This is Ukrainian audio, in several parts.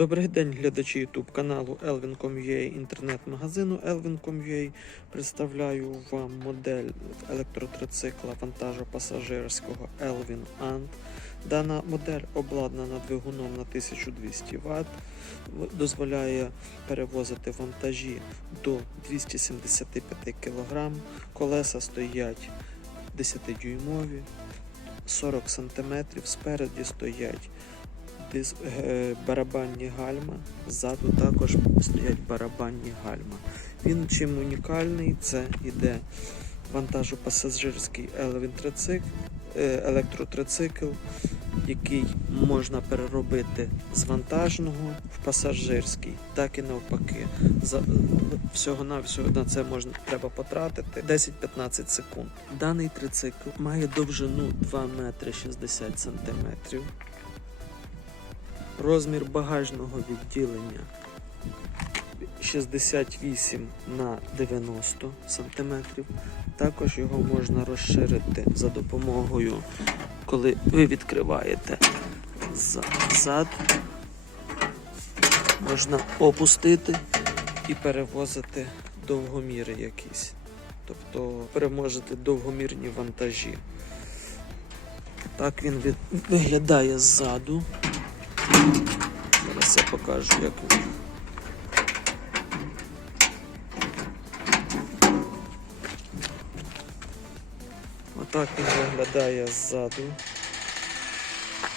Добрий день, глядачі YouTube каналу Elvin.com.ua, інтернет-магазину Elvin.com.ua. Представляю вам модель електротрицикла вантажу пасажирського Elvin Ant. Дана модель обладнана двигуном на 1200 Вт, дозволяє перевозити вантажі до 275 кг. Колеса стоять 10-дюймові, 40 см, спереді стоять дис- е, барабанні гальма, ззаду також стоять барабанні гальма. Він чим унікальний, це іде вантажопасажирський елевінтрицикл, е, електротрицикл, який можна переробити з вантажного в пасажирський, так і навпаки. За, всього на всього на це можна треба потратити 10-15 секунд. Даний трицикл має довжину 2 метри 60 сантиметрів. Розмір багажного відділення 68 на 90 см. Також його можна розширити за допомогою, коли ви відкриваєте зад, можна опустити і перевозити довгоміри якісь. Тобто переможете довгомірні вантажі. Так він виглядає ззаду. Зараз я покажу, як він. Отак він виглядає ззаду.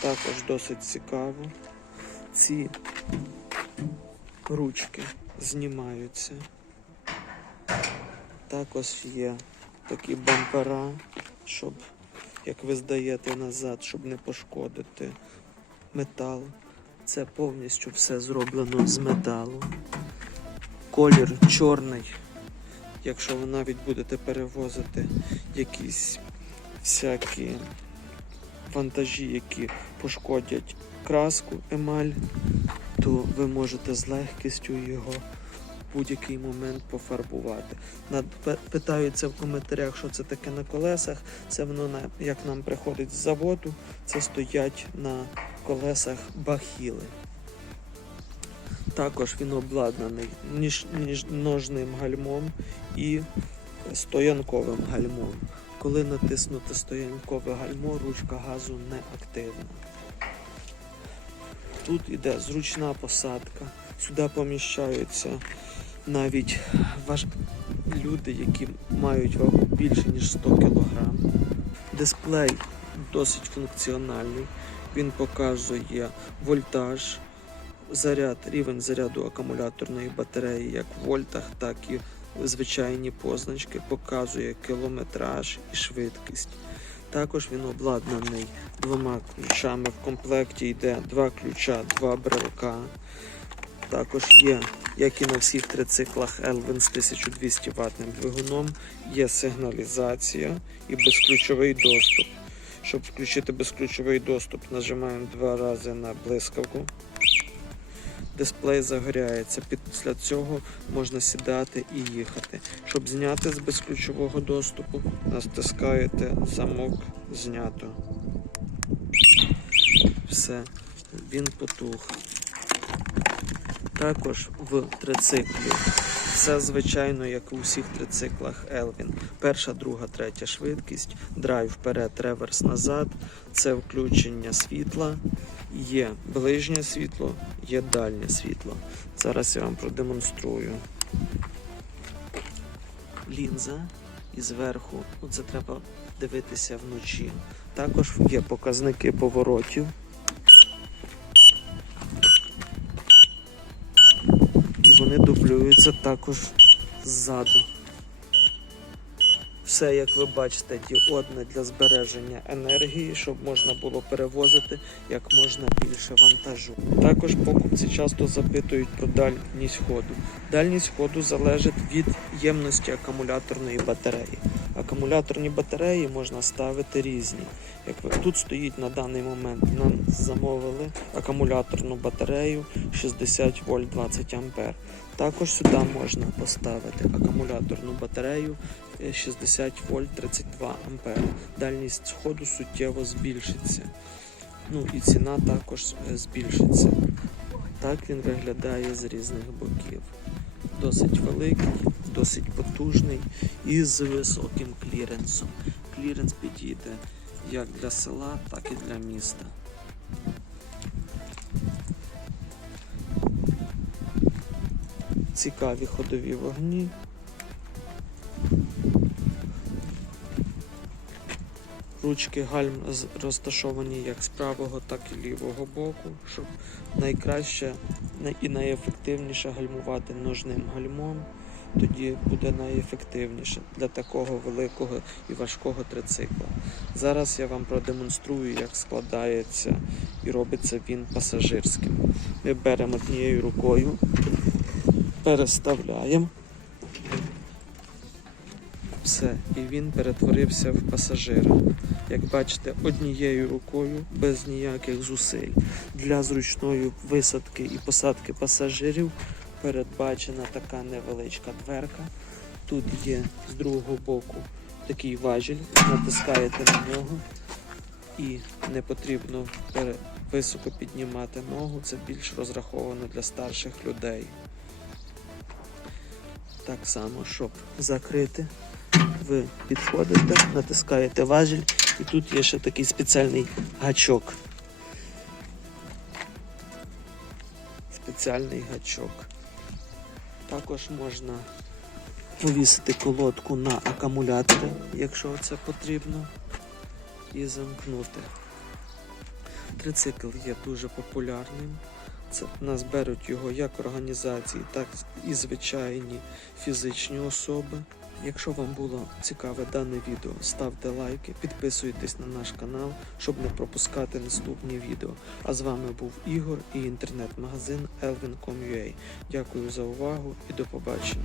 Також досить цікаво. Ці ручки знімаються. Також є такі бампера, щоб, як ви здаєте назад, щоб не пошкодити метал. Це повністю все зроблено з металу. Колір чорний. Якщо ви навіть будете перевозити якісь всякі вантажі, які пошкодять краску, емаль, то ви можете з легкістю його будь-який момент пофарбувати. Питаються в коментарях, що це таке на колесах. Це воно як нам приходить з заводу, це стоять на колесах бахіли. Також він обладнаний ніж, ніж ножним гальмом і стоянковим гальмом. Коли натиснути стоянкове гальмо, ручка газу не активна. Тут іде зручна посадка. Сюди поміщаються навіть важ... люди, які мають вагу більше ніж 100 кг. Дисплей досить функціональний. Він показує вольтаж, заряд, рівень заряду акумуляторної батареї як в вольтах, так і звичайні позначки, показує кілометраж і швидкість. Також він обладнаний двома ключами. В комплекті йде два ключа, два брелка. Також є, як і на всіх трициклах Elvin з 1200 ватним двигуном, є сигналізація і безключовий доступ. Щоб включити безключовий доступ, нажимаємо два рази на блискавку. Дисплей загоряється. Після цього можна сідати і їхати. Щоб зняти з безключового доступу, натискаєте замок знято. Все, він потух. Також в трициклі все звичайно, як у всіх трициклах Elvin. Перша, друга, третя швидкість, драйв вперед, реверс назад. Це включення світла. Є ближнє світло, є дальнє світло. Зараз я вам продемонструю. Лінза і зверху, це треба дивитися вночі. Також є показники поворотів. Вони дублюються також ззаду. Все, як ви бачите, діодне для збереження енергії, щоб можна було перевозити як можна більше вантажу. Також покупці часто запитують про дальність ходу. Дальність ходу залежить від ємності акумуляторної батареї. Акумуляторні батареї можна ставити різні. Як ви тут стоїть на даний момент, нам замовили акумуляторну батарею 60 вольт 20 ампер. Також сюди можна поставити акумуляторну батарею е, 60 вольт 32 ампер. Дальність сходу суттєво збільшиться. Ну і ціна також е, збільшиться. Так він виглядає з різних боків. Досить великий, досить потужний і з високим кліренсом. Кліренс підійде як для села, так і для міста. Цікаві ходові вогні. Ручки гальм розташовані як з правого, так і лівого боку, щоб найкраще і найефективніше гальмувати ножним гальмом. Тоді буде найефективніше для такого великого і важкого трицикла. Зараз я вам продемонструю, як складається і робиться він пасажирським. Ми беремо однією рукою, переставляємо. Все, і він перетворився в пасажира. Як бачите, однією рукою, без ніяких зусиль. Для зручної висадки і посадки пасажирів передбачена така невеличка дверка. Тут є з другого боку такий важіль, натискаєте на нього і не потрібно високо піднімати ногу. Це більш розраховано для старших людей. Так само, щоб закрити, ви підходите, натискаєте важіль, і тут є ще такий спеціальний гачок. Спеціальний гачок. Також можна повісити колодку на акумулятори, якщо це потрібно, і замкнути. Трицикл є дуже популярним. Це нас беруть його як організації, так і звичайні фізичні особи. Якщо вам було цікаве дане відео, ставте лайки, підписуйтесь на наш канал, щоб не пропускати наступні відео. А з вами був Ігор і інтернет-магазин Elvin.com.ua. Дякую за увагу і до побачення.